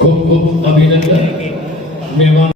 खूप खूप अभिनंदन मेहमान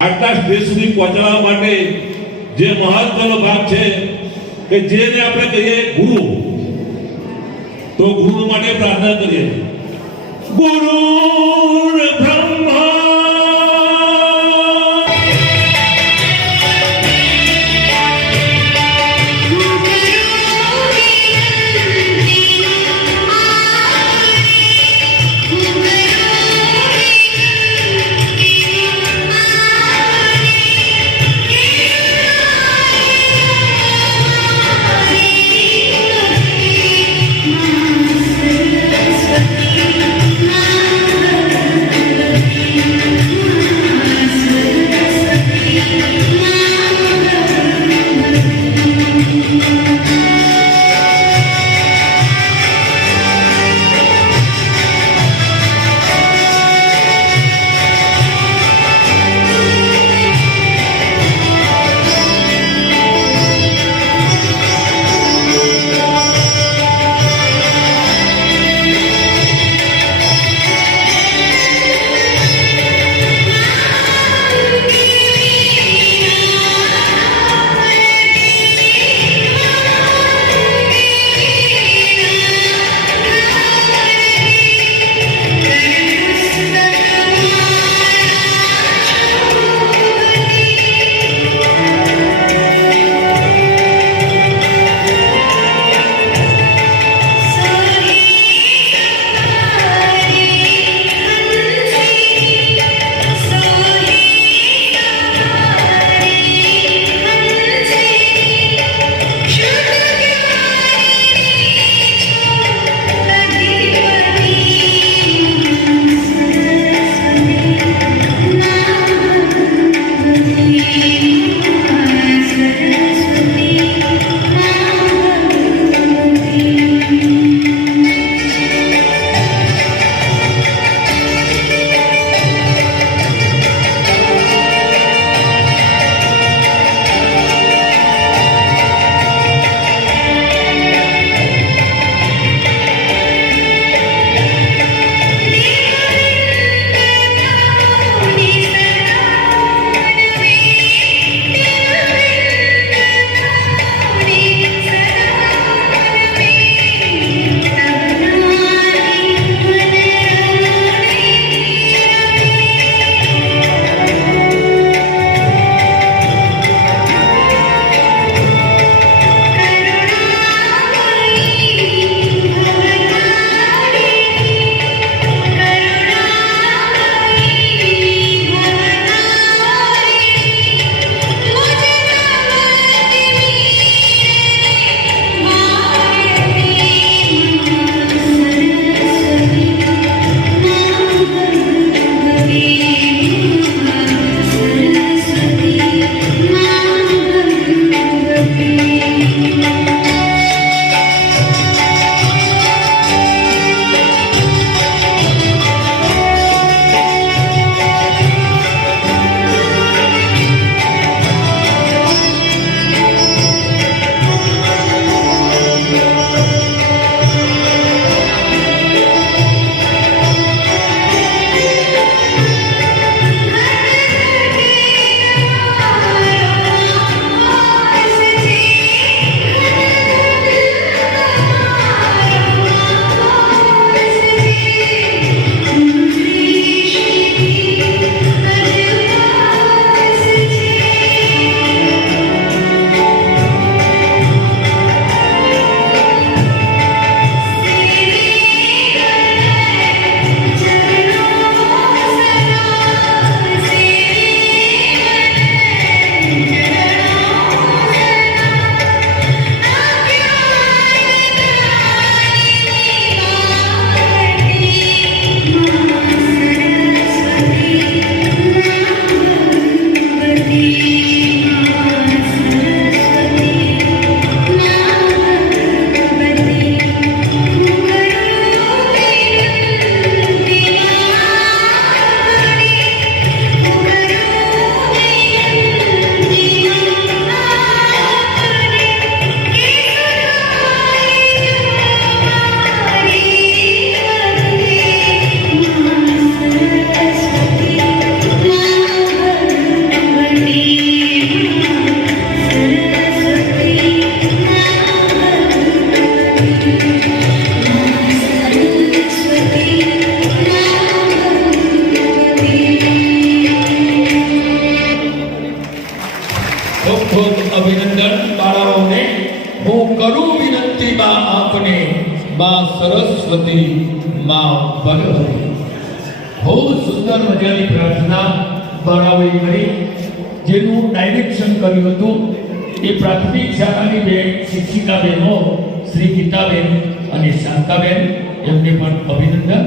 આટલા સ્ટેજ સુધી પહોંચવા માટે જે મહત્વનો ભાગ છે કે જેને આપણે કહીએ ગુરુ, તો ગુરુ માટે પ્રાર્થના કરીએ. ગુરુ બ્રહ્મા ખૂબ ખૂબ અભિનંદન બાળાઓને. હું કરું વિનંતી બા આપને, બા સરસ્વતી, બા ભગવતી. બહુ સુંદર મજાની પ્રાર્થના બાળાઓએ કરી, જેનું ડાયરેક્શન કર્યું હતું એ પ્રાથમિક શાળાની બે શિક્ષિકા બહેનો શ્રી ગીતાબેન અને શાંતાબેન, એમને પણ અભિનંદન.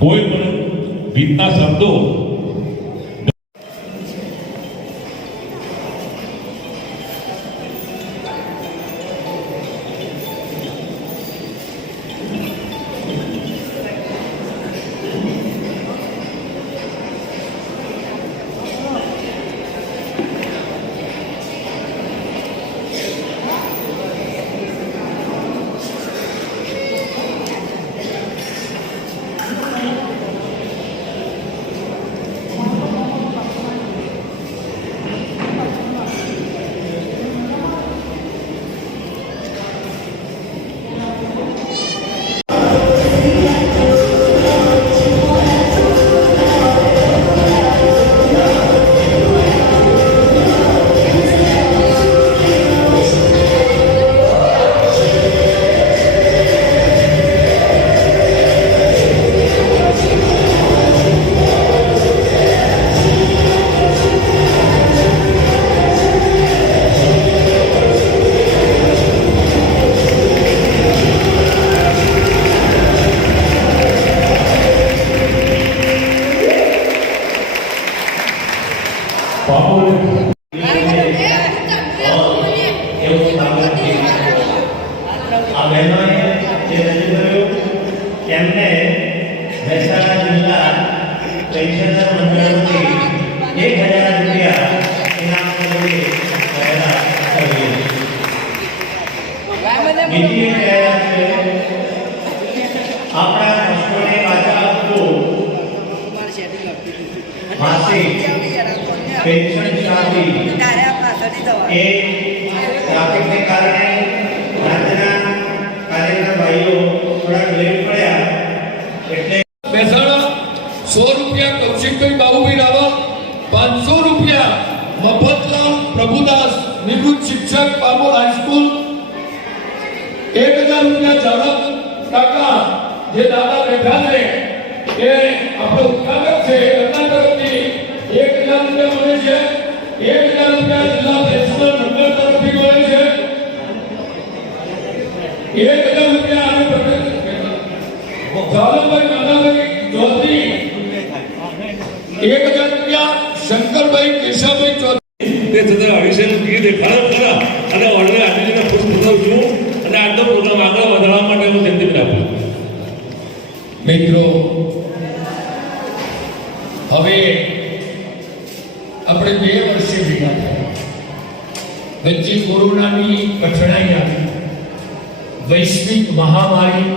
કોઈ પણ ગીતના શબ્દો એમને મહેસાણા જિલ્લા પેન્શનર મંડળથી 1000 રૂપિયા ઇનામ તરીકે જાહેરાત કરી. બીજી એક જાહેરાત છે, આપણા ટ્રસ્ટોને પાછા આપવું માસિક પેન્શન સાથી એ ટ્રાફિકને કારણે રાજ્યના કાર્યકર ભાઈઓ થોડા લેટ પડ્યા એટલે મહેસાણા 100 રૂપિયા કૌશિકભાઈ બાબુભાઈ રાવલ, 500 રૂપિયા મફતલાલ પ્રભુદાસ નિવૃત્ત શિક્ષક પામોલ હાઈસ્કૂલ, 1000 રૂપિયા ઝડપ કાકા જે દાદા બેઠા છે એ આપણો ઉદ્ઘાટક છે એમના તરફથી 1000 રૂપિયા મળે છે. 1000 રૂપિયા જિલ્લા પેન્શનર મંડળ તરફથી મળે છે. 1000 રૂપિયા અને ચાલનભાઈ માધાભાઈ ચૌધરી, 1000 રૂપિયા શંકરભાઈ કેશવભાઈ ચૌધરી. તે છતાં 250 ગીત દેખાડો ખરા અને ઓર્ડર આપીને ખુશ થઉં છું અને આજનો પ્રોગ્રામ આગળ વધારવા માટે હું જલ્દી આપું. મિત્રો, હવે આપણે 2 વર્ષે ભેગા થયા. વચ્ચે કોરોનાની કઠણાઈ આવી, વૈશ્વિક મહામારી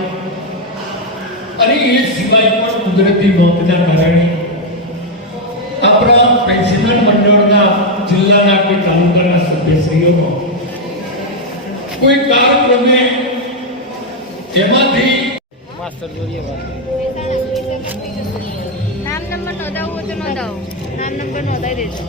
અને એ સિવાય પણ કુદરતી મોતના કારણે આપણા પેન્શનર મંડળના જિલ્લાના કે તાલુકાના સભ્યશ્રીઓનો કોઈ કાર્યક્રમે એમાંથી નામ નંબર નોંધાવવું હોય તો નોંધાવો. નામ નંબર નોંધાવી દેજો.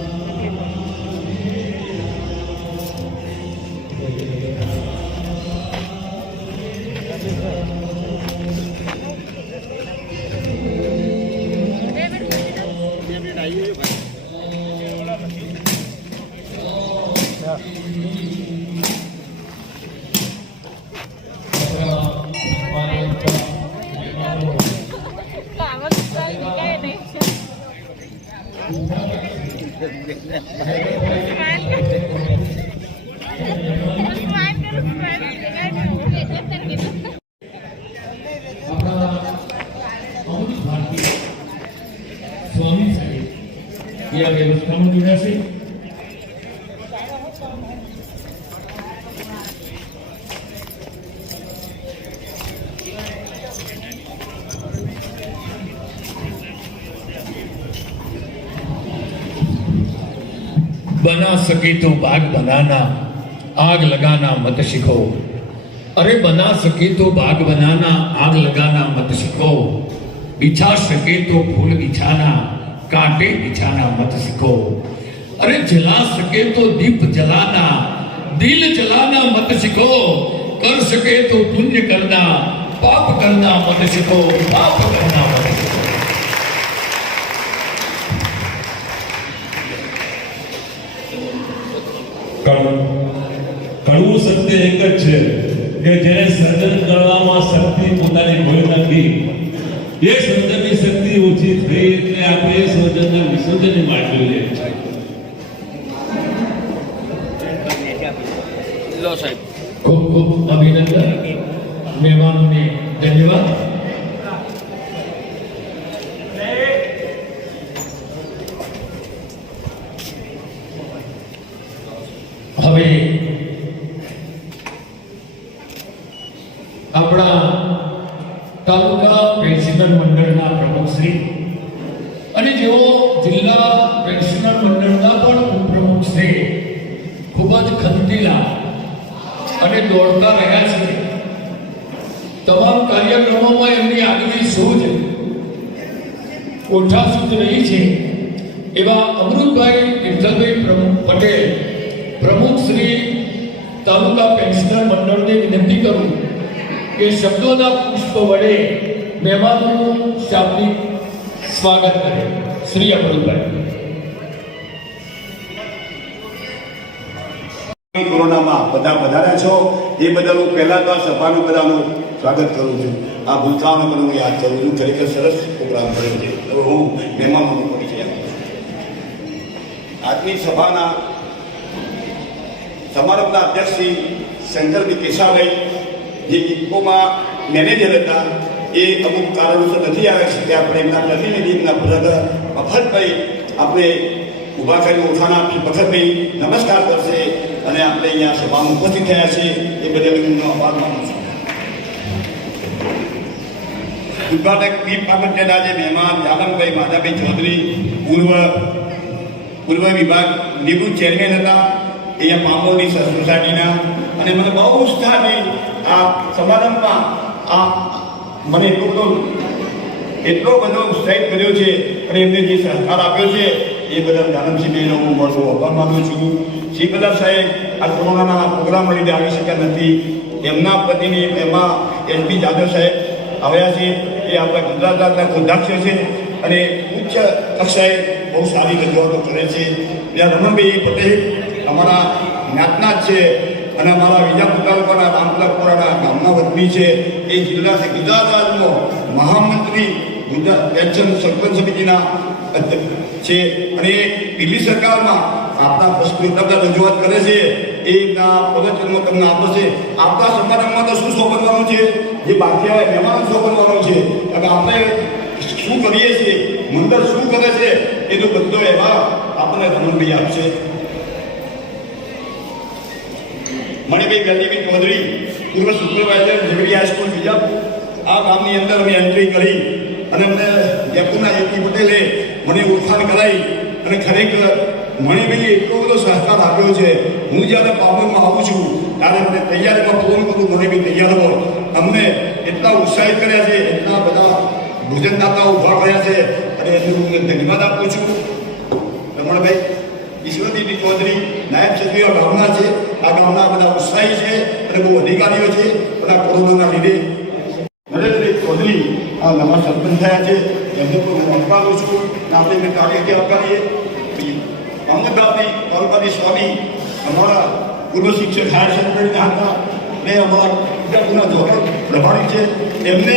સ્વામી સાહેબ એ આ વ્યવસ્થામાં જોડાશે. बना सके तो बाग बनाना, आग लगाना मत सीखो. अरे बना सके तो बाग बनाना, आग लगाना मत सीखो. बिछा सके तो फूल बिछाना, कांटे बिछाना मत सीखो. अरे जला सके तो दीप जलाना, दिल जलाना मत सीखो, कर सके तो पुण्य करना, पाप करना मत सीखो, पाप करना मत सीखो। કડવું સત્ય એક જ છે કે જેને સર્જન કરવામાં શક્તિ પોતાની કોઈ નથી, એ સર્જનની શક્તિ ઓછી થઈ એટલે આપણે એ સર્જનને વિસર્જનની માટેલું છે. ખૂબ ખૂબ અભિનંદન, મહેમાનોને ધન્યવાદ. હવે આપણા તાલુકા પેન્શનર મંડળના પ્રમુખશ્રી અને જેઓ જિલ્લા પેન્શનર મંડળના પણ ઉપપ્રમુખશ્રી ખૂબ જ ખંતીલા અને દોડતા રહ્યા છે. તમામ કાર્યક્રમોમાં એમની આગવી સૂઝ કોઠાસૂઝ રહી છે એવા અમૃતભાઈ વિઠ્ઠલભાઈ પટેલ પ્રમુખ શ્રી તાલુકા પેન્શનર મંડળને વિનંતી કરું કે શબ્દોના પુષ્પ વડે મહેમાનોનું શાબ્દિક સ્વાગત કરે. શ્રી અમૃતભાઈ. કોરોનામાં બધા વધાર્યા છો એ બદલ હું પહેલા તો આ સભાનું બધાનું સ્વાગત કરું છું. આ ભૂલકાઓને પણ હું યાદ કરું છું. ખરેખર સરસ પ્રોગ્રામ કર્યો છે. હવે હું મહેમાનોનો પરિચય આપું છું. આજની સભાના સમારંભના અધ્યક્ષ શ્રી શંકરભાઈ કેશાભાઈ, જે ઇફકોમાં મેનેજર હતા, એ અમુક કારણોસર નથી આવી શક્યા. આપણે એમના પ્રતિનિધિ એમના બ્રધર મફતભાઈ આપણે ઊભા કરીને ઓળખાણ આપી. મફતભાઈ નમસ્કાર કરશે અને આપણે અહીંયા સભામાં ઉપસ્થિત થયા છે એ બદલ હું આભાર માનું છું. ઉદ્ઘાટક દીપ પાકડિયાના જે મહેમાન જાલમભાઈ માધાભાઈ ચૌધરી, પૂર્વ વિભાગ નિવૃત્ત ચેરમેન હતા અહીંયા પામોરની સોસાયટીના, અને મને બહુ ઉત્સાહથી આ સમારંભમાં આ મને એટલો બધો ઉત્સાહિત કર્યો છે અને એમને જે સહકાર આપ્યો છે એ બદલ જાનમસિંહભાઈનો હું બહુ આભાર માનું છું. શ્રી બધા સાહેબ આ કોરોનાના પ્રોગ્રામ લીધે આવી શક્યા નથી. એમના પતિની એમાં એસપી જાદવ સાહેબ આવ્યા છે. એ આપણા ગુજરાત રાજ્યના ખુદાક્ષર છે અને ઉચ્ચ કક્ષાએ બહુ સારી રજૂઆતો કરે છે. ત્યાં રમણભાઈ પટેલ અમારા જ્ઞાતના જ છે અને અમારા વિજાપુર તાલુકાના રામપુરાના ગામના વતની છે. એ જિલ્લા છે ગુજરાત રાજ્યનો મહામંત્રી ગુજરાત પેન્શન સરપંચ સમિતિના છે અને એ દિલ્હી સરકારમાં આપણા પ્રશ્નો રજૂઆત કરે છે. એના પ્રવચનો તમને આપશે. આપણા સમારંભમાં તો શું સોંપવાનું છે, જે બાકી આવે મહેમાનો સોંપવાનું છે. અને આપણે શું કરીએ છીએ, મંડળ શું કરે છે, એનો બધો એવા આપણને રમણભાઈ આપશે. મણિભાઈ ગંજીભાઈ ચૌધરી, પૂર્વ સુપરવાઇઝર ઝવેરી હાઈસ્કૂલ વિજાપુર, આ ગામની અંદર અમે એન્ટ્રી કરી અને અમને જયપુરના એપી પટેલે મને ઓળખાણ કરાવી અને ખરેખર મણિભાઈએ એટલો બધો સહકાર આપ્યો છે. હું જ્યારે પાવરમાં આવું છું ત્યારે મને તૈયારીમાં ફોન કરું, મણિભાઈ તૈયાર હો. અમને એટલા ઉત્સાહિત કર્યા છે, એટલા બધા ભોજનદાતાઓ ઉભા કર્યા છે અને એનું હું ધન્યવાદ આપું છું. રમણભાઈ ઈશ્વરદીપ ચૌધરી નાયબ સચિવ ગામના છે. આ ગામના બધા ઉત્સાહી છે અને બહુ અધિકારીઓ છે. બધા કોરોનાના લીધે નરેન્દ્રભાઈ ચૌધરી આ નવા સરપંચ થયા છે, એમને પણ હું અપકારું છું. આપણે એમને કાર્યથી અપકારીએ. મોહમ્મદભાઈ તાલુકાની સ્વામી અમારા પૂર્વ શિક્ષક હાયર સેકન્ડરીના હતા અને અમારા વિજાપુરના ધોરણ પ્રભારી છે. એમને